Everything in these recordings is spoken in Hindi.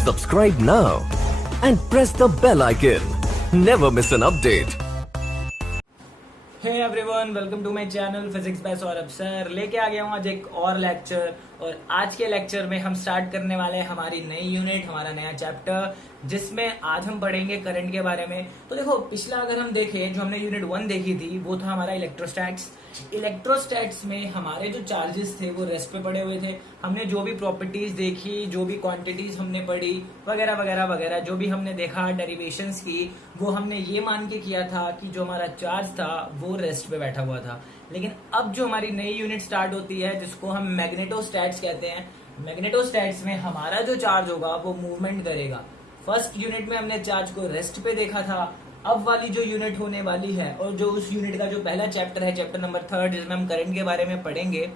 Subscribe now and press the bell icon. Never miss an update. Hey everyone, welcome to my channel physics by Saurabh sir. लेके आ गया हूँ आज एक और लेक्चर। और आज के लेक्चर में हम स्टार्ट करने वाले हैं हमारी नई यूनिट, हमारा नया चैप्टर, जिसमें आज हम पढ़ेंगे करंट के बारे में। तो देखो, पिछला अगर हम देखें, जो हमने यूनिट 1 देखी थी वो था हमारा इलेक्ट्रोस्टैट्स। इलेक्ट्रोस्टैट्स में हमारे जो चार्जेस थे वो रेस्ट पे पड़े हुए थे। हमने जो भी प्रॉपर्टीज देखी, जो भी क्वांटिटीज हमने पढ़ी, वगैरह वगैरह वगैरह, जो भी हमने देखा, डेरिवेशंस की, वो हमने ये मान के किया था कि जो हमारा चार्ज था वो रेस्ट पे बैठा हुआ था। लेकिन अब जो हमारी नई यूनिट स्टार्ट होती है, जिसको हम मैग्नेटोस्टैट्स कहते हैं, मैग्नेटोस्टैट्स में हमारा जो चार्ज होगा वो मूवमेंट करेगा। फर्स्ट यूनिट में हमने चार्ज को रेस्ट पे देखा था। अब वाली जो यूनिट होने वाली है, और जो उस यूनिट का जो पहला चैप्टर है, चैप्टर नंबर 3, जिसमें हम करंट के बारे में पढ़ेंगे,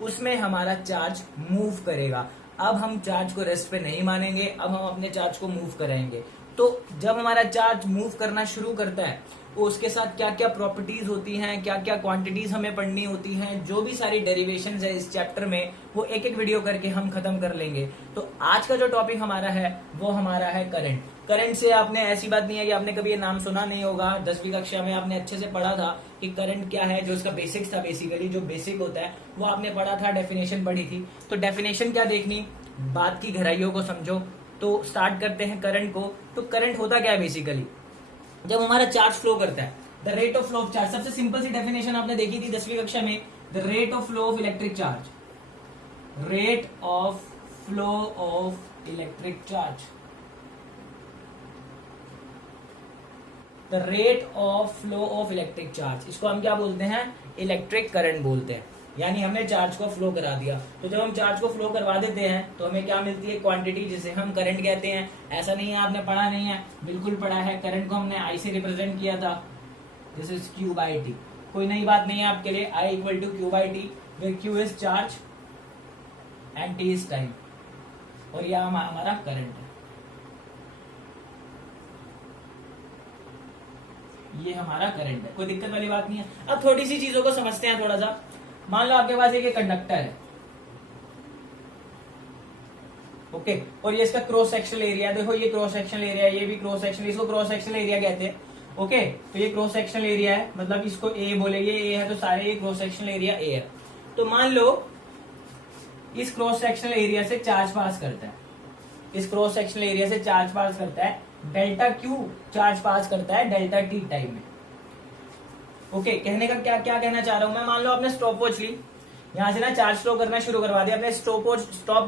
उसमें हमारा चार्ज मूव करेगा। अब हम चार्ज को रेस्ट पे नहीं मानेंगे, अब हम अपने चार्ज को मूव कराएंगे। तो जब हमारा चार्ज मूव करना शुरू करता है, तो उसके साथ क्या क्या प्रॉपर्टीज होती हैं, क्या क्या क्वांटिटीज हमें पढ़नी होती हैं, जो भी सारी डेरिवेशंस है इस चैप्टर में, वो एक एक वीडियो करके हम खत्म कर लेंगे। तो आज का जो टॉपिक हमारा है वो हमारा है करंट। करंट से आपने, ऐसी बात नहीं है कि आपने कभी ये नाम सुना नहीं होगा। 10वीं कक्षा में आपने अच्छे से पढ़ा था कि करंट क्या है, जो इसका बेसिक्स था। बेसिकली जो बेसिक होता है वो आपने पढ़ा था, डेफिनेशन पढ़ी थी। तो डेफिनेशन क्या देखनी, बात की गहराइयों को समझो। तो स्टार्ट करते हैं करंट को। तो करंट होता क्या है बेसिकली, जब हमारा चार्ज फ्लो करता है, the rate of flow of charge. सबसे सिंपल सी डेफिनेशन आपने देखी थी 10वीं कक्षा में, the rate of flow of electric charge. Rate of flow of electric charge, the rate of flow of electric charge, इसको हम क्या बोलते हैं, इलेक्ट्रिक करंट बोलते हैं। यानी हमने चार्ज को फ्लो करा दिया। तो जब हम चार्ज को फ्लो करवा देते हैं तो हमें क्या मिलती है, क्वांटिटी, जिसे हम करंट कहते हैं। ऐसा नहीं है आपने पढ़ा नहीं है, बिल्कुल पढ़ा है। करंट को हमने आई से रिप्रेजेंट किया था, this is Q by T। कोई नई बात नहीं है आपके लिए। I equal to Q by T, where Q is charge and T is time, और यह हमारा करंट है। ये हमारा करंट है, कोई दिक्कत वाली बात नहीं है। अब थोड़ी सी चीजों को समझते हैं थोड़ा सा। मान लो आपके पास एक कंडक्टर है, ओके, और ये इसका क्रॉस सेक्शनल एरिया, देखो ये क्रॉस सेक्शनल एरिया, ये भी क्रॉस सेक्शनल, इसको क्रॉस सेक्शनल एरिया कहते हैं। ओके, तो ये क्रॉस सेक्शनल एरिया है, मतलब इसको ए बोले, ये ए है तो सारे ये क्रॉस सेक्शनल एरिया ए है। तो मान लो इस क्रॉस सेक्शनल एरिया से चार्ज पास करता है, इस क्रॉस सेक्शनल एरिया से चार्ज पास करता है, डेल्टा क्यू चार्ज पास करता है डेल्टा टी टाइम में। ओके, कहने का क्या क्या कहना चाह रहा हूं मैं, मान लो आपने स्टॉप वॉच ली, यहां से ना चार्ज फ्लो करना शुरू करवा दिया। आपने स्टॉप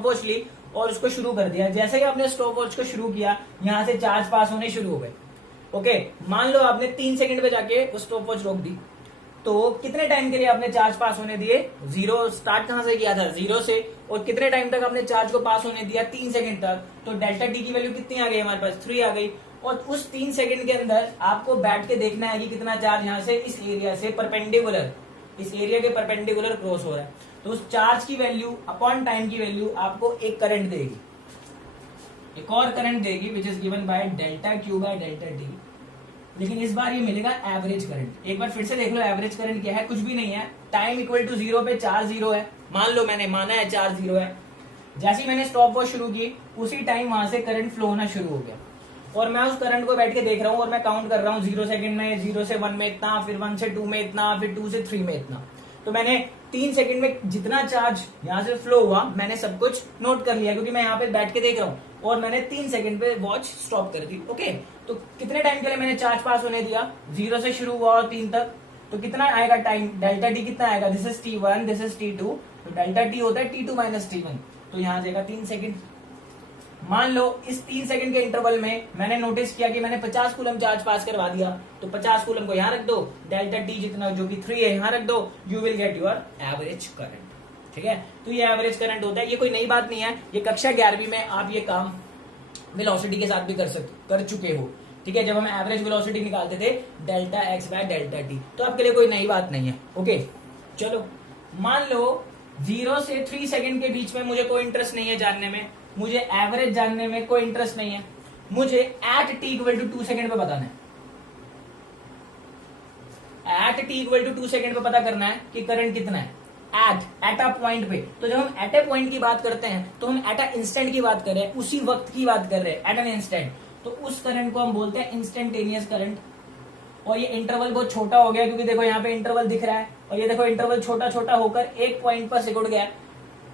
वॉच ली और उसको शुरू कर दिया। जैसे ही आपने स्टॉप वॉच को शुरू किया, यहां से चार्ज पास होने शुरू हो गए। ओके, मान लो आपने 3 सेकंड पे जाके वो स्टॉप वॉच रोक दी, तो कितने टाइम के लिए आपने चार्ज पास होने दिए, जीरो, स्टार्ट कहां से किया था, जीरो से, और कितने टाइम तक आपने चार्ज को पास होने दिया, 3 सेकंड तक। तो डेल्टा टी की वैल्यू कितनी आ गई हमारे पास, 3 आ गई। और उस 3 सेकंड के अंदर आपको बैठ के देखना है कि कितना चार्ज यहां से इस एरिया से परपेंडिकुलर, इस एरिया के परपेंडिकुलर क्रॉस हो रहा है। तो उस चार्ज की वैल्यू अपॉन टाइम की वैल्यू आपको एक करंट देगी, एक और करंट देगी, which is given by delta Q by delta T. लेकिन इस बार ये मिलेगा एवरेज करंट। एक बार फिर से देख लो, एवरेज करंट क्या है, कुछ भी नहीं है। टाइम इक्वल टू 0 पे चार्ज 0 है, मान लो मैंने माना है चार्ज 0 है। जैसे ही मैंने स्टॉप वॉच शुरू की, उसी टाइम वहां से करंट फ्लो होना शुरू हो गया, और मैं उस करंट को बैठ के देख रहा हूँ, और मैं काउंट कर रहा हूँ 0 सेकंड में, 0 से 1 में इतना, फिर 1 से 2 में इतना, फिर 2 से 3 में इतना। तो मैंने 3 सेकंड में जितना चार्ज यहाँ से फ्लो हुआ, मैंने सब कुछ नोट कर लिया, क्योंकि मैं यहाँ पे बैठ के देख रहा हूँ, और मैंने 3 सेकंड पे वॉच स्टॉप कर दी। ओके, तो कितने टाइम के लिए मैंने चार्ज पास होने दिया, 0 से शुरू हुआ और 3 तक। तो कितना आएगा टाइम, डेल्टा टी कितना आएगा, this is T1, this is T2, तो डेल्टा टी होता है T2 माइनस T1, तो यहाँ जाएगा 3 सेकंड। मान लो इस 3 सेकंड के इंटरवल में मैंने नोटिस किया कि मैंने 50 कूलम चार्ज पास करवा दिया, तो 50 कूलम को यहाँ रख दो, डेल्टा टी जितना जो कि 3 है यहाँ रख दो, you will get your average current. ठीक है, तो ये एवरेज करंट होता है। ये कोई नई बात नहीं है, ये कक्षा 11वीं में आप ये काम वेलोसिटी के साथ भी कर चुके हो। ठीक है, जब हम एवरेज वेलोसिटी निकालते थे delta x by delta T, तो आपके लिए कोई नई बात नहीं है। ओके, चलो मान लो 0 से 3 सेकंड के बीच में मुझे कोई इंटरेस्ट नहीं है जानने में, मुझे एवरेज जानने में कोई इंटरेस्ट नहीं है, मुझे at T equal to 2 second पे बताना है। At T equal to 2 second पे पता करना है कि करंट कितना है। एट अ पॉइंट पे। तो जब हम एट ए पॉइंट की बात करते हैं तो हम एट अ इंस्टेंट की बात कर रहे हैं, उसी वक्त की बात कर रहे हैं, एट एन इंस्टेंट। तो उस करंट को हम बोलते हैं इंस्टेंटेनियस करंट। और ये इंटरवल बहुत छोटा हो गया क्योंकि देखो यहाँ पे इंटरवल दिख रहा है, और ये देखो इंटरवल छोटा छोटा होकर एक पॉइंट पर सिकुड़ गया।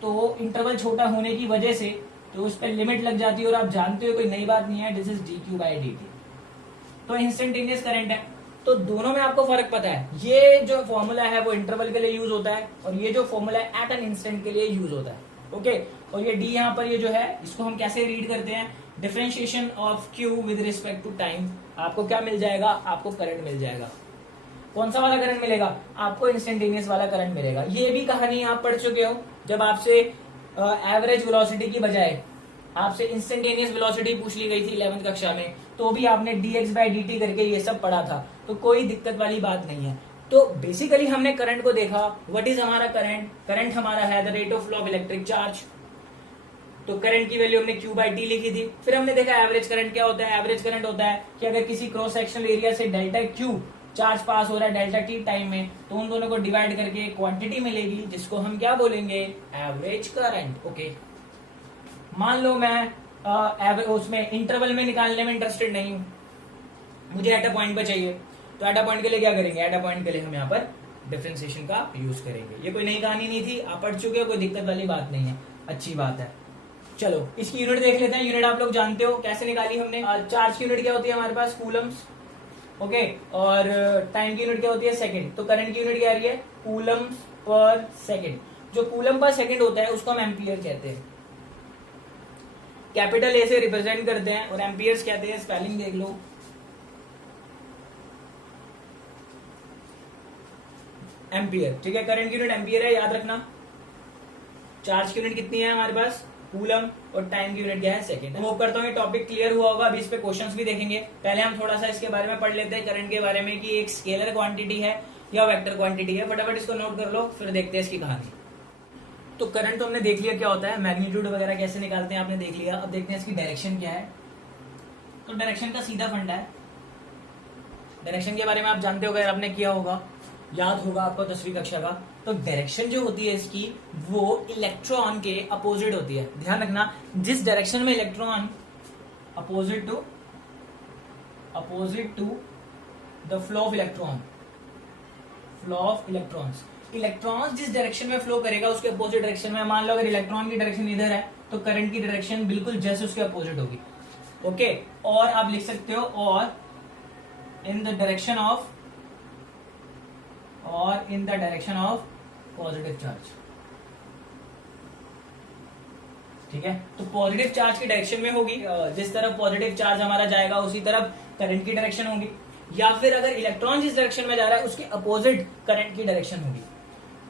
तो इंटरवल छोटा होने की वजह से तो उस पर लिमिट लग जाती है, और आप जानते हो कोई नई बात नहीं है, दिस इज dq/dt। तो इंस्टेंटेनियस करंट है। तो दोनों में आपको फर्क पता है, ये जो फॉर्मूला है वो इंटरवल के लिए यूज होता है, और ये जो फॉर्मूला है एट एन इंस्टेंट के लिए यूज होता है। ओके, और ये डी यहाँ पर ये जो है इसको हम कैसे रीड करते हैं, differentiation of Q with respect to time. आपको क्या मिल जाएगा, आपको करंट मिल जाएगा। कौन सा वाला करंट मिलेगा, आपको इंस्टेंटेनियस वाला करंट मिलेगा। ये भी कहानी आप पढ़ चुके हो, जब आपसे एवरेज वेलोसिटी की बजाय आपसे इंस्टेंटेनियस वेलोसिटी पूछ ली गई थी 11वीं कक्षा में, तो भी आपने dx/dt करके ये सब पढ़ा था। तो कोई दिक्कत वाली बात नहीं है। तो बेसिकली हमने करंट को देखा, व्हाट इज हमारा करंट, करंट हमारा है the rate of flow of electric charge. तो करंट की वैल्यू हमने q/t लिखी थी। फिर हमने देखा एवरेज करंट क्या होता है, एवरेज करंट होता है कि अगर किसी क्रॉस सेक्शनल एरिया से डेल्टा q चार्ज पास हो रहा है डेल्टा t टाइम में, तो उन दोनों को डिवाइड करके क्वांटिटी मिलेगी, जिसको हम क्या बोलेंगे, एवरेज करंट। ओके, मान लो मैं उसमें इंटरवल में निकालने में इंटरेस्टेड नहीं हूं, मुझे एट अ पॉइंट पे चाहिए। तो एट अ पॉइंट के लिए क्या करेंगे, एट अ पॉइंट के लिए हम यहाँ पर डिफरेंशिएशन का यूज करेंगे। ये कोई नई कहानी नहीं थी, आप पढ़ चुके हो, कोई दिक्कत वाली बात नहीं है, अच्छी बात है। चलो इसकी यूनिट देख लेते हैं। यूनिट आप लोग जानते हो कैसे निकाली हमने। चार्ज की यूनिट क्या होती है हमारे पास, कूलम्स। ओके, और टाइम की यूनिट क्या होती है, सेकंड। तो करंट की यूनिट क्या आ रही है, कूलम्स पर सेकंड। जो कूलम पर सेकंड होता है उसको हम एम्पियर कहते हैं, कैपिटल ए से रिप्रेजेंट करते हैं, और एम्पियर्स कहते हैं, स्पेलिंग देख लो, एम्पियर। ठीक है, करंट की यूनिट एम्पियर है, याद रखना। चार्ज की यूनिट कितनी है हमारे पास, कूलम, और टाइम की यूनिट क्या है, सेकंड। होप करता हूँ ये टॉपिक क्लियर हुआ होगा। अभी इस पे क्वेश्चंस भी देखेंगे। पहले हम थोड़ा सा इसके बारे में पढ़ लेते हैं, करंट के बारे में, कि एक स्केलर क्वांटिटी है या वेक्टर क्वांटिटी है। फटाफट इसको नोट कर लो, फिर देखते हैं इसकी कहानी। तो करंट तो हमने देख लिया क्या होता है, मैग्नीट्यूड वगैरह कैसे निकालते हैं आपने देख लिया। अब देखते हैं इसकी डायरेक्शन क्या है। तो डायरेक्शन का सीधा फंडा है। डायरेक्शन के बारे में आप जानते हो, अगर आपने किया होगा, याद होगा आपको 10वीं कक्षा का। तो डायरेक्शन जो होती है इसकी, वो इलेक्ट्रॉन के अपोजिट होती है। ध्यान रखना, जिस डायरेक्शन में electron opposite to the flow of electron, flow of electrons, electrons जिस डायरेक्शन में फ्लो करेगा उसके अपोजिट डायरेक्शन में। मान लो अगर इलेक्ट्रॉन की डायरेक्शन इधर है, तो करंट की डायरेक्शन बिल्कुल जैसे उसके अपोजिट होगी। ओके, और आप लिख सकते हो, और in the direction of positive charge. ठीक है, तो पॉजिटिव चार्ज की डायरेक्शन में होगी, जिस तरफ पॉजिटिव चार्ज हमारा जाएगा उसी तरफ करंट की डायरेक्शन होगी। या फिर अगर इलेक्ट्रॉन जिस डायरेक्शन में जा रहा है उसके अपोजिट करंट की डायरेक्शन होगी।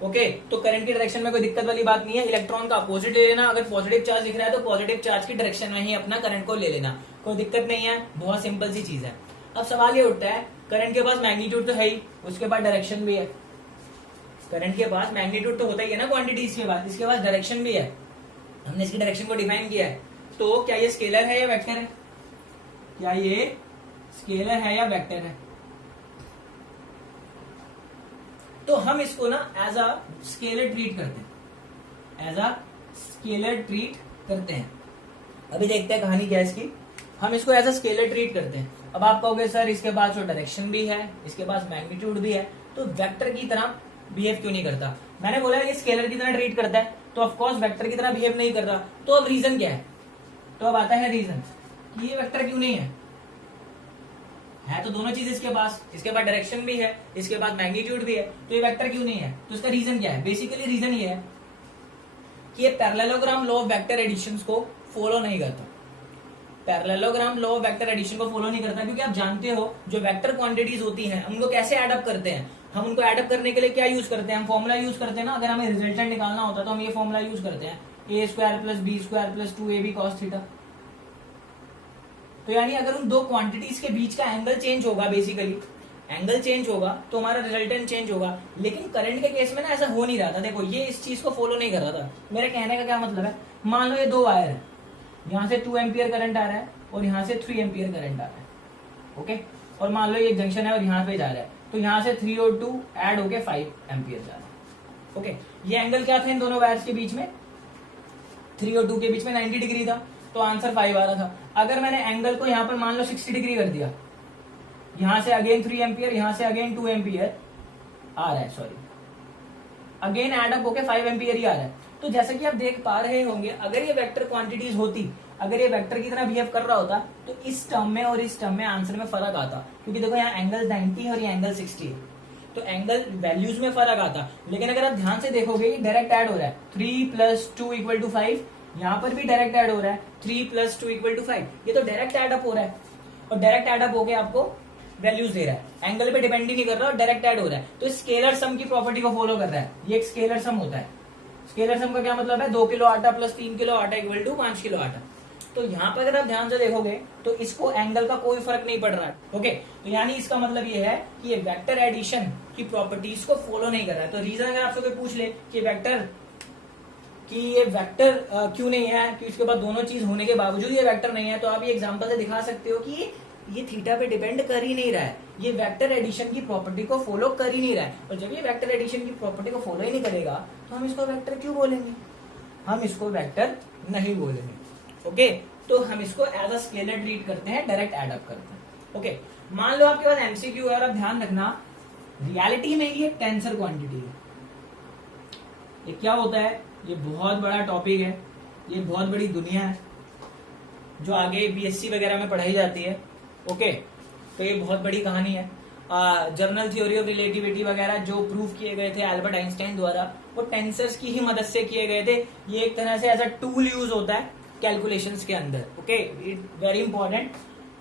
ओके, तो करंट की डायरेक्शन में कोई दिक्कत वाली बात नहीं है। इलेक्ट्रॉन का अपोजिट ले लेना, अगर पॉजिटिव चार्ज दिख रहा है तो पॉजिटिव चार्ज की डायरेक्शन में ही अपना करंट को ले लेना, कोई दिक्कत नहीं है, बहुत सिंपल सी चीज है। अब सवाल ये उठता है, करंट के पास मैग्नीट्यूड तो है ही, उसके बाद डायरेक्शन भी है। करंट के पास मैग्नीट्यूड तो होता ही है ना क्वांटिटीज के बाद, इसके पास डायरेक्शन भी है। हमने इसकी डायरेक्शन को डिफाइन किया है। तो क्या ये स्केलर है या वेक्टर है, क्या ये स्केलर है या वेक्टर है? तो हम इसको ना एज अ स्केलर ट्रीट करते हैं, एज अ स्केलर ट्रीट करते हैं। अभी देखते हैं कहानी क्या है इसकी। हम इसको एज अ स्केलर ट्रीट करते हैं। अब आप कहोगे सर इसके पास जो डायरेक्शन भी है, इसके पास मैग्नीट्यूड भी है, तो वेक्टर की तरह बिहेव क्यों नहीं करता? मैंने बोला ये स्केलर की तरह ट्रीट करता है, तो ऑफकोर्स वेक्टर की तरह बिहेव नहीं कर रहा। तो अब रीजन क्या है? तो अब आता है रीजन कि ये वेक्टर क्यों नहीं है। है तो दोनों चीज इसके पास डायरेक्शन भी है, इसके पास मैग्नीट्यूड भी है, तो ये वेक्टर क्यों नहीं है? तो इसका रीजन क्या है? बेसिकली रीजन ये है कि ये parallelogram law of vector addition को फॉलो नहीं करता। Parallelogram law of vector addition को फॉलो नहीं करता क्योंकि आप जानते हो जो वेक्टर क्वांटिटीज होती हैं उनको कैसे एडअप करते हैं। हम उनको एडअप करने के लिए क्या यूज करते हैं? हम फॉर्मुला यूज करते हैं ना। अगर हमें रिजल्टेंट निकालना होता है तो हम ये फॉर्मुला यूज करते हैं, a² + b² + 2ab cos theta. तो यानी अगर उन दो क्वांटिटीज के बीच का एंगल चेंज होगा, बेसिकली एंगल चेंज होगा तो हमारा रिजल्टेंट चेंज होगा। लेकिन करंट के केस में ना ऐसा हो नहीं रहा था। देखो ये इस चीज को फॉलो नहीं कर रहा था। मेरे कहने का क्या मतलब है, मान लो ये दो वायर है, यहाँ से 2 एम्पियर करंट आ रहा है और यहाँ से 3 एम्पियर करंट आ रहा है। ओके, और मान लो ये जंक्शन है और यहाँ पे जा रहा है, तो यहाँ से 3 और 2 ऐड होके 5 एम्पियर जा रहा है। ओके, ये एंगल क्या था इन दोनों वायर्स के बीच में, 3 और 2 के बीच में 90 डिग्री था, तो आंसर 5 आ रहा था। अगर मैंने एंगल को यहाँ पर मान लो 60 डिग्री कर दिया, यहां से अगेन 3 एम्पियर, यहां से अगेन 2 एम्पियर आ रहा है, सॉरी अगेन एड अप होके 5 एम्पियर ही आ रहा है। तो जैसा कि आप देख पा रहे होंगे, अगर ये वेक्टर क्वांटिटीज होती, अगर ये वेक्टर की तरह बिहेव कर रहा होता, तो इस टर्म में और इस टर्म में आंसर में फर्क आता, क्योंकि देखो यहाँ एंगल 90 और ये एंगल 60 है, तो एंगल वैल्यूज में फर्क आता। लेकिन अगर आप ध्यान से देखोगे, ये डायरेक्ट ऐड हो रहा है, 3 + 2 = 5, यहाँ पर भी डायरेक्ट ऐड हो रहा है, 3 + 2 = 5, ये तो डायरेक्ट ऐड अप हो रहा है, और डायरेक्ट ऐड अप होके आपको वैल्यूज दे रहा है, एंगल पे डिपेंड ही नहीं कर रहा, और डायरेक्ट ऐड हो रहा है, तो स्केलर सम की प्रॉपर्टी को फॉलो कर रहा है। ये एक स्केलर सम होता है। स्केलर सम का क्या मतलब है, 2 किलो आटा + 3 किलो आटा = 5 किलो आटा। तो यहाँ पर अगर आप ध्यान से देखोगे तो इसको एंगल का कोई फर्क नहीं पड़ रहा है। ओके, तो यानी इसका मतलब ये है कि ये वेक्टर एडिशन की प्रॉपर्टीज को फॉलो नहीं कर रहा है। तो रीजन अगर आपसे कोई पूछ ले कि ये वेक्टर क्यों नहीं है, कि उसके बाद दोनों चीज होने के बावजूद ये वेक्टर नहीं है, तो आप ये एग्जांपल से दिखा सकते हो कि ये थीटा पे डिपेंड कर ही नहीं रहा है, ये वेक्टर एडिशन की प्रॉपर्टी को फॉलो कर ही नहीं रहा है। और जब ये वेक्टर एडिशन की प्रॉपर्टी को फॉलो ही नहीं करेगा, तो हम इसको वेक्टर क्यों बोलेंगे, हम इसको वेक्टर नहीं बोलेंगे। ओके, तो हम इसको एज अ स्केलर ट्रीट करते हैं, डायरेक्ट एड अप करते हैं। ओके, मान लो आपके पास एमसीक्यू है, और आप ध्यान रखना, रियलिटी में ये टेंसर क्वांटिटी है। ये क्या होता है, ये बहुत बड़ा टॉपिक है, ये बहुत बड़ी दुनिया है जो आगे बीएससी वगैरह में पढ़ाई जाती है। ओके, तो ये बहुत बड़ी कहानी है। जनरल थ्योरी ऑफ रिलेटिविटी वगैरह जो प्रूफ किए गए थे एल्बर्ट आइंस्टाइन द्वारा, वो टेंसर्स की ही मदद से किए गए थे। ये एक तरह से एज अ टूल यूज होता है कैलकुलेशंस के अंदर। Okay, it very important.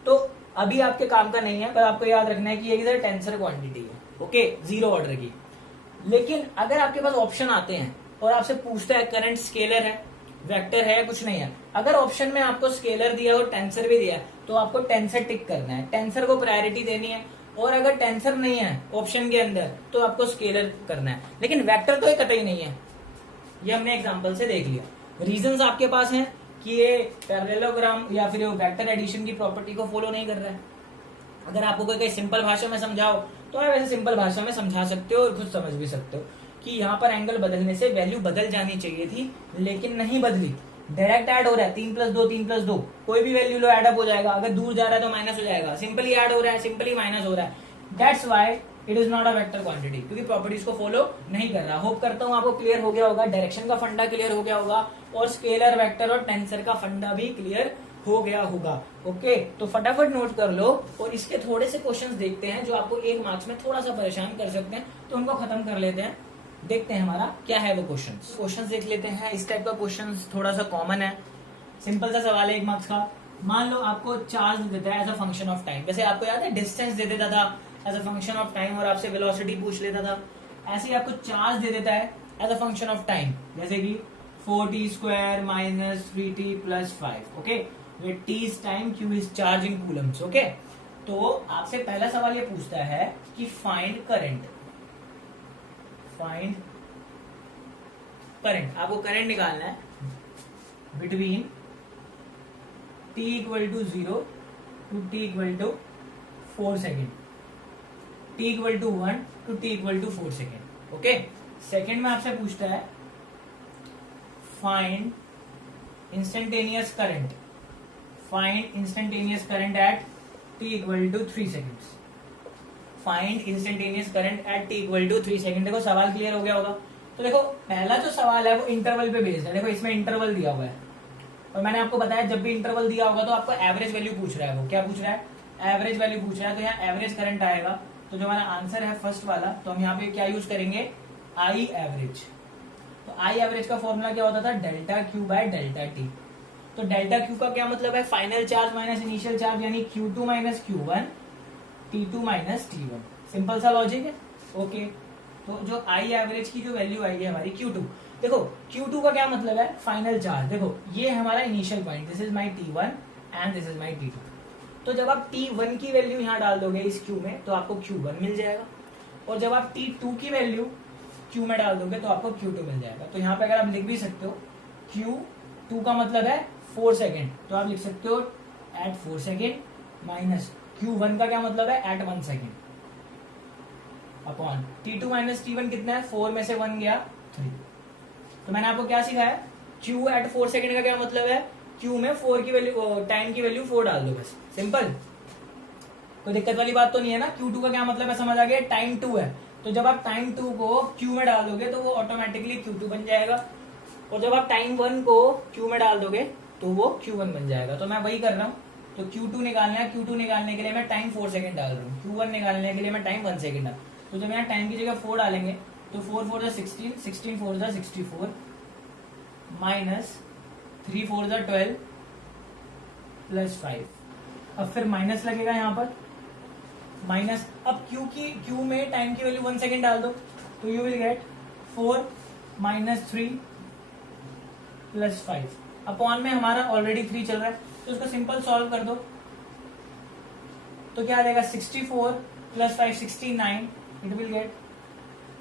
तो अभी आपके काम का नहीं है, पर आपको याद रखना है कि ये टेंसर क्वांटिटी है। ओके, 0 ऑर्डर की। लेकिन अगर आपके पास ऑप्शन आते हैं और आपसे पूछता है करंट स्केलर है, वेक्टर है, कुछ नहीं है, अगर ऑप्शन में आपको स्केलर दिया और टेंसर भी दिया, तो आपको टेंसर टिक करना है, टेंसर को प्रायोरिटी देनी है। और अगर टेंसर नहीं है ऑप्शन के अंदर, तो आपको स्केलर करना है। लेकिन वेक्टर तो ये कतई नहीं है, ये हमने एग्जांपल से देख लिया। रीजंस आपके पास हैं कि ये पैरेललोग्राम या फिर वेक्टर एडिशन की प्रॉपर्टी को फॉलो नहीं कर रहा है। अगर आपको कोई सिंपल भाषा में समझाओ, तो आप ऐसे सिंपल भाषा में समझा सकते हो और खुद समझ भी सकते हो कि यहाँ पर एंगल बदलने से वैल्यू बदल जानी चाहिए थी, लेकिन नहीं बदली। डायरेक्ट ऐड हो रहा है, 3 + 2 3 + 2, कोई भी वैल्यू लो ऐड अप हो जाएगा। अगर दूर जा रहा है तो माइनस हो जाएगा, सिंपली ऐड हो रहा है, सिंपली माइनस हो रहा है। That's why it is not a vector quantity, क्योंकि प्रॉपर्टीज को फॉलो नहीं कर रहा। होप करता हूँ आपको क्लियर हो गया होगा, डायरेक्शन का फंडा क्लियर हो गया होगा, और स्केलर, वेक्टर और टेंसर का फंडा भी क्लियर हो गया होगा। ओके, तो फटाफट नोट कर लो, और इसके थोड़े से क्वेश्चंस देखते हैं जो आपको 1 मार्क्स में थोड़ा सा परेशान कर सकते हैं, तो उनको खत्म कर लेते हैं। देखते हैं हमारा क्या है वो क्वेश्चंस देख लेते हैं। इस टाइप का क्वेश्चंस थोड़ा सा कॉमन है, सिंपल सा सवाल है 1 मार्क्स का। मान लो आपको चार्ज देता है as a function of time, जैसे आपको याद है डिस्टेंस दे देता था as a function of time, और आपसे वेलोसिटी पूछ लेता था। ऐसे ही आपको चार्ज दे देता है as a function of time, जैसे कि 4t² - 3t + 5। Okay, where t is time, q is charge in coulombs। Okay, तो आपसे पहला सवाल ये पूछता है कि फाइंड करंट। आपको करंट निकालना है between t = 0 to t = 4 second, t = 1 to t = 4 second. Okay, second में आपसे पूछता है find instantaneous current eight t = 3 seconds. Find instantaneous current eight t = 3 second. देखो सवाल क्लियर हो गया होगा। तो देखो पहला जो सवाल है वो इंटरवल पे बेस्ड है। देखो इसमें इंटरवल दिया हुआ है, और मैंने आपको बताया जब भी इंटरवल दिया होगा तो आपको एवरेज वैल्यू पूछ रहा है। वो क्या पूछ रहा है, एवरेज वैल्यू पूछ रहा है। तो यहाँ एवरेज करंट आएगा, तो जो हमारा आंसर है फर्स्ट वाला, तो हम यहाँ पे क्या यूज करेंगे, आई एवरेज। तो आई एवरेज का फॉर्मूला क्या होता था, ΔQ/ΔT। तो ΔQ का क्या मतलब है, final charge minus initial charge, यानी Q2 - Q1, T2 - T1। Simple सा लॉजिक है। ओके, तो जो आई एवरेज की जो वैल्यू आई है हमारी Q2, देखो Q2 का क्या मतलब है, फाइनल चार्ज। देखो ये हमारा initial point, this is my T1 and this is my T2। तो जब आप T1 की वैल्यू यहाँ डाल दोगे इस Q में, तो आपको Q1 मिल जाएगा, और जब आप T2 की वैल्यू Q में डाल दोगे तो आपको Q2 मिल जाएगा। तो यहाँ पे अगर आप लिख भी सकते हो, Q2 का मतलब है 4 सेकेंड, तो आप लिख सकते हो एट 4 सेकेंड माइनस Q1 का क्या मतलब है, eight 1 second, upon T2 - T1 कितना है, 4 में से 1 गया, 3। तो मैंने आपको क्या सिखाया, Q एट 4 सेकंड का क्या मतलब है, Q में 4 की वैल्यू, टाइम की वैल्यू 4 डाल दो, बस सिंपल। कोई दिक्कत वाली बात तो नहीं है ना। Q2 का क्या मतलब है, समझ आ गया, टाइम 2 है, तो जब आप टाइम 2 को Q में डाल दोगे तो वो ऑटोमेटिकली Q2 बन जाएगा, और जब आप टाइम 1 को Q में डाल दोगे तो वो Q1 बन जाएगा। तो मैं वही कर रहा हूँ। तो Q2 निकालना है, Q2 निकालने के लिए मैं टाइम 4 सेकंड डाल रहा हूँ, Q1 निकालने के लिए मैं टाइम 1 सेकंड डाल। तो जब यहाँ टाइम की जगह 4 डालेंगे तो 4 4 16, 16 4 64, माइनस 3 4 12 प्लस 5। अब फिर माइनस लगेगा यहाँ पर, माइनस, अब Q में टाइम की वैल्यू 1 सेकंड डाल दो, तो you will get 4 minus 3 plus 5। Upon में हमारा ऑलरेडी 3 चल रहा है, तो उसको सिंपल सॉल्व कर दो, तो क्या आ जाएगा, 64 plus 5 69, it will get,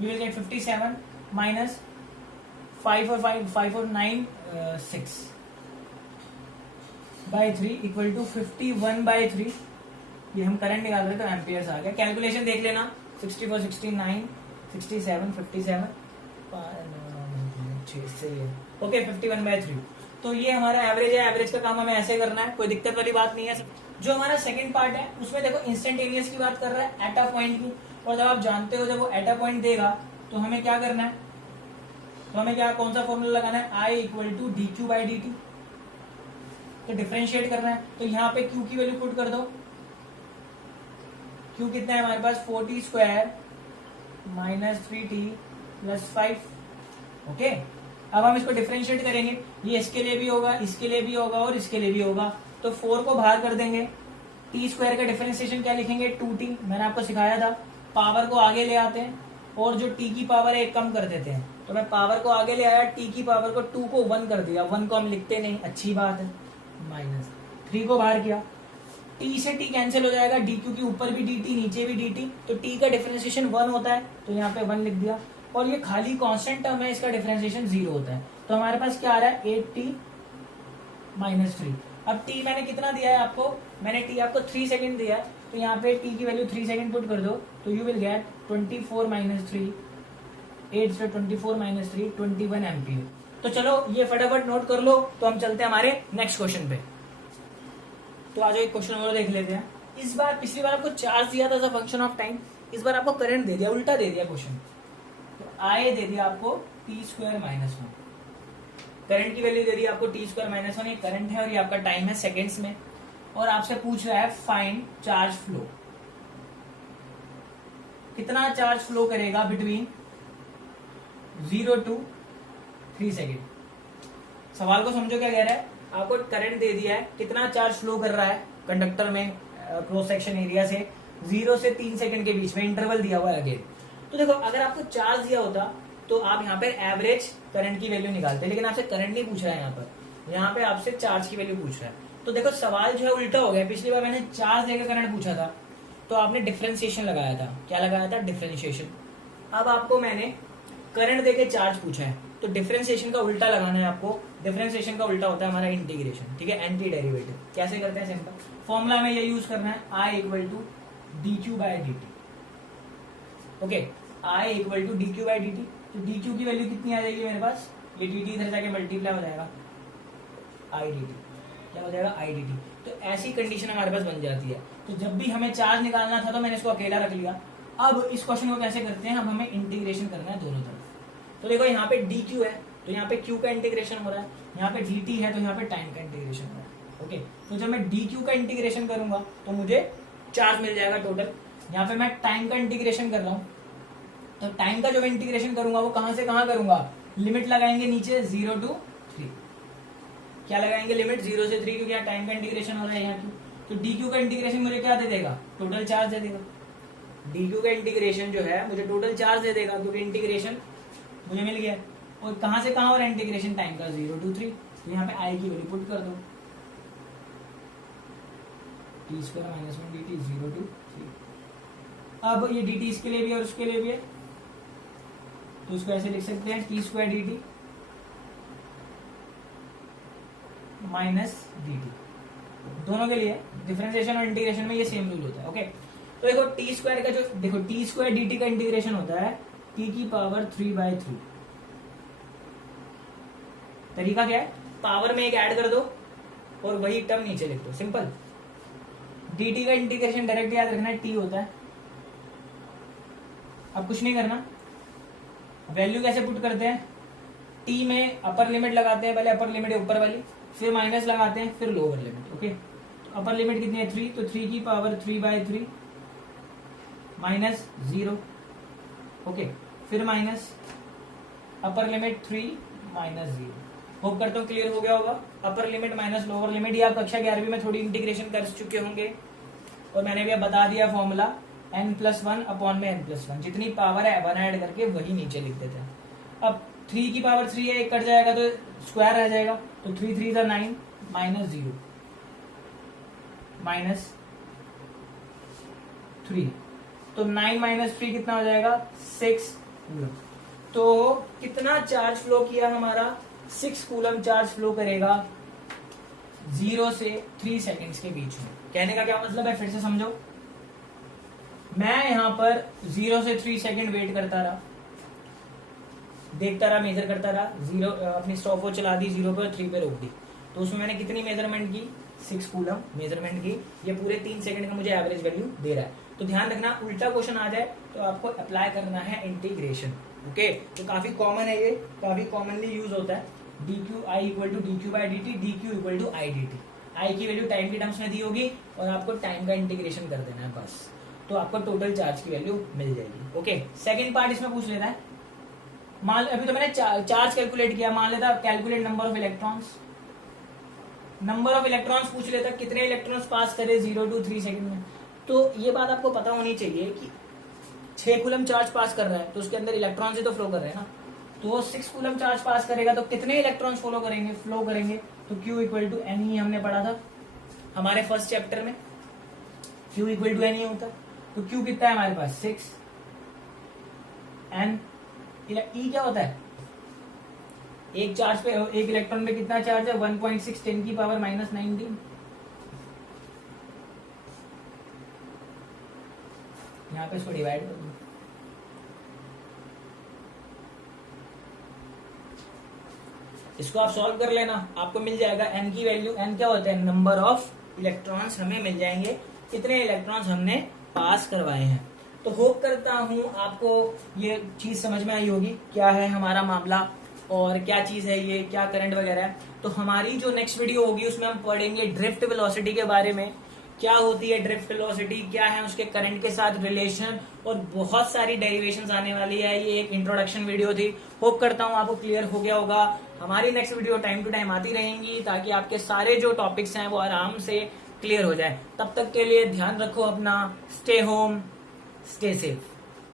you will get 57 minus 5 और 9 6 बाई 3 इक्वल टू 51/3। ये हम करंट निकाल रहे थे, एम्पियर्स आ गया। कैलकुलेशन देख लेना, 64 69 67 57 ओके 51/3। तो ये हमारा एवरेज है, एवरेज का काम हमें ऐसे करना है, कोई दिक्कत वाली बात नहीं है। जो हमारा सेकंड पार्ट है उसमें देखो इंस्टेंटेनियस की बात कर रहा है, एट अ पॉइंट की, और जब आप जानते हो जब वो एट अ पॉइंट देगा तो हमें क्या करना है, तो हमें क्या, कौन सा फॉर्मूला लगाना है, I इक्वल टू dq/dt। तो डिफरेंशिएट करना है, तो यहाँ पे Q की वैल्यू पुट कर दो। Q कितना है हमारे पास, 4t square minus 3t plus 5। Okay, अब हम इसको डिफरेंशिएट करेंगे, ये इसके लिए भी होगा, इसके लिए भी होगा और इसके लिए भी होगा। तो 4 को बाहर कर देंगे, टी स्क्वायर का डिफरेंशिएशन क्या लिखेंगे, 2t। मैंने आपको सिखाया था, पावर को आगे ले आते हैं और जो t की पावर है एक कम कर देते हैं। तो मैं पावर को आगे ले आया, t की पावर को 2 को 1 कर दिया, 1 को हम लिखते नहीं, अच्छी बात है, माइनस 3 को बाहर किया, t से t कैंसिल हो जाएगा, dq की ऊपर भी dt नीचे भी dt, तो t का डिफरेंशिएशन 1 होता है, तो यहाँ पे 1 लिख दिया। और ये खाली कांस्टेंट टर्म है, इसका डिफरेंशिएशन 0 होता है। तो हमारे पास क्या आ रहा है, 8t माइनस 3। अब t मैंने कितना दिया है आपको, मैंने t आपको 3 सेकंड दिया है, तो यहाँ पे t की वैल्यू 3 सेकंड पुट कर दो, तो यू विल गेट 24 माइनस 3, 8 से 24 माइनस 3 21 एम्पियर। तो चलो ये फटाफट नोट कर लो, तो हम चलते हैं हमारे नेक्स्ट क्वेश्चन पे। तो आज एक क्वेश्चन और देख लेते हैं। इस बार, पिछली बार आपको चार्ज दिया था as a function of time, इस बार आपको करंट दे दिया, उल्टा दे दिया क्वेश्चन। तो I दे दिया आपको t स्क्वायर माइनस 1, करंट की वैल्यू दे दी आपको t स्क्वायर माइनस 1, ये करंट है और ये आपका टाइम है सेकेंड्स में, और आपसे पूछ रहा है फाइंड चार्ज फ्लो, कितना चार्ज फ्लो करेगा बिटवीन 0 to 3 सेकेंड। सवाल को समझो क्या कह रहा है, आपको करंट दे दिया है, कितना चार्ज फ्लो कर रहा है कंडक्टर में क्रॉस सेक्शन एरिया से 0 से 3 सेकंड के बीच में, इंटरवल दिया हुआ है अगेन। तो देखो अगर आपको चार्ज दिया होता तो आप यहाँ पे एवरेज करंट की वैल्यू निकालते, लेकिन आपसे करंट नहीं पूछ रहा है, यहाँ पे आपसे चार्ज की वैल्यू पूछ रहा है। तो देखो सवाल जो है उल्टा हो गया, पिछली बार मैंने चार्ज देकर करंट पूछा था तो आपने डिफरेंशिएशन लगाया था, क्या लगाया था, डिफरेंशिएशन। अब आपको मैंने करंट देके चार्ज पूछा है, तो डिफरेंशिएशन का उल्टा लगाना है आपको। डिफरेंशिएशन का उल्टा होता है हमारा इंटीग्रेशन, ठीक है, एंटी डेरिवेटिव। कैसे करते हैं, सिंपल फॉर्मूला में ये यूज करना है, I equal to dq/dt। Okay, I equal to dq/dt। तो dq की वैल्यू कितनी आ जाएगी मेरे पास, ये dt इधर जाके मल्टीप्लाई हो जाएगा, I dt, क्या हो जाएगा, I dt। तो ऐसी कंडीशन हमारे पास बन जाती है। तो जब भी हमें चार्ज निकालना था तो मैंने इसको अकेला रख लिया। अब इस क्वेश्चन को कैसे करते हैं, अब हमें इंटीग्रेशन करना है दोनों तरफ। तो देखो यहाँ पे dq है, तो यहाँ पे q का इंटीग्रेशन हो रहा है, यहाँ पे dt है, तो यहाँ पे टाइम का इंटीग्रेशन हो रहा है। ओके, तो जब मैं dq का इंटीग्रेशन करूंगा तो मुझे चार्ज मिल जाएगा टोटल। यहाँ पे मैं टाइम का इंटीग्रेशन कर रहा हूँ, तो टाइम का जो मैं इंटीग्रेशन करूंगा वो कहां से कहां करूंगा, लिमिट लगाएंगे नीचे 0 to 3, क्या लगाएंगे, लिमिट 0 से 3, क्योंकि यहाँ टाइम का इंटीग्रेशन हो रहा है यहाँ की। तो dq का इंटीग्रेशन मुझे क्या दे देगा, टोटल चार्ज दे देगा। dq का इंटीग्रेशन जो है मुझे टोटल चार्ज दे देगा, क्योंकि इंटीग्रेशन मुझे मिल गया। और कहां से कहां हो रहा है इंटीग्रेशन, टाइम का 0 to 3, तो यहाँ पे I की वैल्यू पुट कर दो, t square minus 1 dt 0 to 3। अब ये dt इसके लिए भी है और उसके लिए भी है, तो उसको ऐसे लिख सकते हैं, t square dt minus dt, दोनों के लिए डिफरेंशिएशन और इंटीग्रेशन में ये सेम रूल होता है। ओके, तो देखो t स्क्वायर का जो, देखो t स्क्वायर dt का इंटीग्रेशन होता है t की पावर 3/3, तरीका क्या है, पावर में एक ऐड कर दो और वही टर्म नीचे लिख दो, सिंपल। dt का इंटीग्रेशन डायरेक्ट याद रखना है, t होता है। अब कुछ नहीं करना, वैल्यू कैसे पुट करते हैं, t में अपर लिमिट लगाते हैं, पहले अपर लिमिट है ऊपर वाली, फिर माइनस लगाते हैं, फिर लोअर लिमिट। ओके, तो अपर लिमिट कितनी है 3, तो 3 की पावर 3/3 माइनस 0। ओके, फिर minus upper limit 3 minus 0। Hope करता हूँ क्लियर हो गया होगा। Upper limit minus lower limit, या कक्षा 11वीं में थोड़ी इंटीग्रेशन कर चुके होंगे, और मैंने भी अब बता दिया फॉर्मूला n+1 अपॉन में n+1, जितनी पावर है 1 ऐड करके वही नीचे लिख देते हैं। अब 3 की पावर 3 है, एक कट जाएगा तो स्क्वायर रह जाएगा, तो 3 3 9 माइनस 0 माइनस 3, तो 9 माइनस 3 कितना हो जाएगा 6 कूलम। तो कितना चार्ज फ्लो किया हमारा, 6 कूलम चार्ज फ्लो करेगा 0 से 3 सेकेंड्स के बीच में। कहने का क्या मतलब है, फिर से समझो। मैं यहां पर 0 से 3 सेकेंड वेट करता रहा, देखता रहा, मेजर करता रहा, 0 अपनी स्टॉपवॉच चला दी, 0 पे 3 पे रोक दी, तो उसमें मैंने कितनी मेजरमेंट की, 6 कूलम मेजरमेंट की। ये पूरे 3 सेकंड का मुझे एवरेज वैल्यू दे रहा है। तो ध्यान रखना, उल्टा क्वेश्चन आ जाए तो आपको अप्लाई करना है इंटीग्रेशन। ओके, तो काफी कॉमन है, ये काफी कॉमनली यूज होता है। dqi equal to dq/dt, dq equal to idt। I की वैल्यू टाइम की टर्म्स में दी होगी और आपको टाइम का इंटीग्रेशन कर देना है बस, तो आपको टोटल चार्ज की वैल्यू मिल जाएगी। ओके, सेकंड पार्ट इसमें पूछ लेता है, मान अभी तो मैंने चार्ज कैलकुलेट किया, मान लेता calculate number of electrons. Number of electrons पूछ लेता, कितने इलेक्ट्रॉन्स पास करे 0 to 3 सेकंड में। तो ये बात आपको पता होनी चाहिए कि 6 कूलम चार्ज पास कर रहा है तो उसके अंदर इलेक्ट्रॉन्स ही तो फ्लो कर रहे हैं ना, तो 6 कूलम चार्ज पास करेगा तो कितने इलेक्ट्रॉन्स फ्लो करेंगे, तो Q इक्वल टू एन ही हमने पढ़ा था हमारे फर्स्ट चैप्टर में, Q इक्वल टू एन ही होता। तो Q कितना है हमारे पास 6, एन ई क्या होता है, एक चार्ज पे एक इलेक्ट्रॉन में कितना चार्ज है 1.6 10 की पावर -19। यहां पे इसको डिवाइड कर दो, इसको आप सॉल्व कर लेना, आपको मिल जाएगा n की वैल्यू। n क्या होता है, नंबर ऑफ इलेक्ट्रॉन्स हमें मिल जाएंगे, कितने इलेक्ट्रॉन्स हमने पास करवाए हैं। तो होप करता हूं आपको ये चीज समझ में आई होगी, क्या है हमारा मामला और क्या चीज है ये, क्या करंट वगैरह है। तो हमारी जो नेक्स्ट वीडियो होगी उसमें हम पढ़ेंगे ड्रिफ्ट वेलोसिटी के बारे में, क्या होती है ड्रिफ्ट वेलोसिटी, क्या है उसके करंट के साथ रिलेशन, और बहुत सारी डेरिवेशंस आने वाली है। ये एक इंट्रोडक्शन वीडियो थी, होप करता हूं आपको क्लियर हो गया होगा। हमारी next video time to time आती रहेंगी ताकि आपके सारे जो टॉपिक्स हैं वो आराम से क्लियर हो जाए। तब तक के लिए ध्यान रखो अपना, स्टे होम, स्टे सेफ।